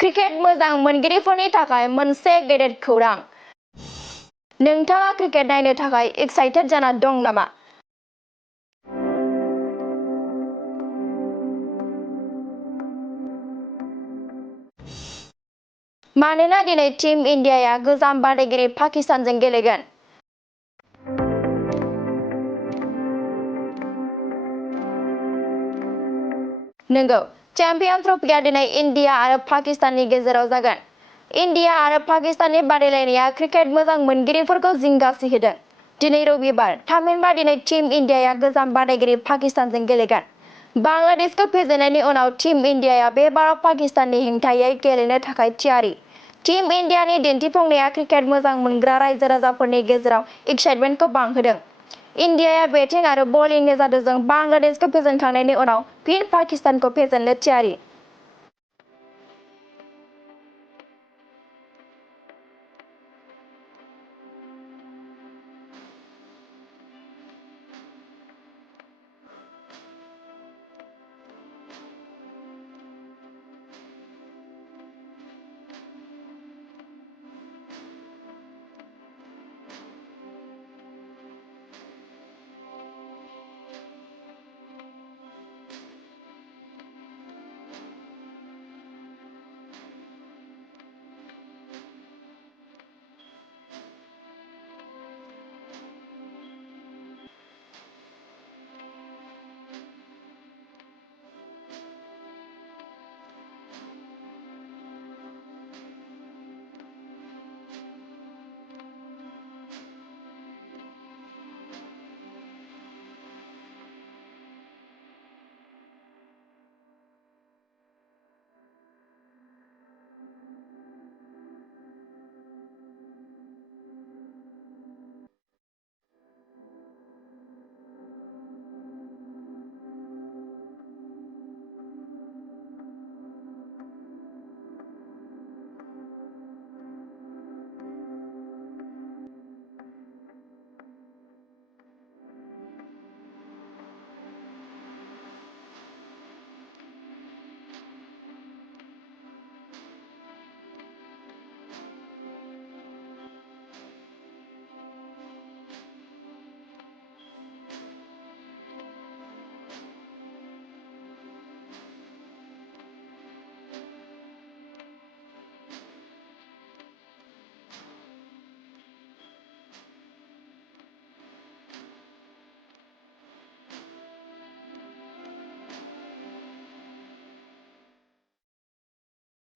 Cricket मोजां मोनगिरिफोरनि थाखाय मोनसे गेदेर खौरां। नोंथाङा क्रिकेट नायनो थाखाय एक्साइटेड जाना दं नामा? मानोना दिनै टीम इन्डियाया गोजाम बादायगिरि पाकिस्तानजों गेलेगोन। नंगौ, चेम्पियन्स ट्रफीआ दिनै इन्डिया आरो पाकिस्ताननि गेजेराव जागोन। इन्डिया आरो पाकिस्ताननि बादायलायनाया क्रिकेट मोजां मोनगिरिफोरखौ जिंगा सिहोदों। दिनै रबिबार, थामहिनबा दिनै टीम इन्डियाया गोजाम बादायगिरि पाकिस्तानजों गेलेगोन। बांलादेशखौ फेजेननायनि उनाव टीम इन्डियाया बे बाराव पाकिस्ताननि हेंथायै गेलेनो थाखाय थियारि। टीम इन्डियानि दिन्थिफुंनाया क्रिकेट मोजां मोनग्रा रायजो-राजाफोरनि गेजेराव एक्साइटमेन्टखौ बांहोदों। इन्डियाया बेटिं आरो बलिंनि जादुजों बांलादेशखौ फेजेनखांनायनि उनाव फिन पाकिस्तानखौ फेजेननो थियारि।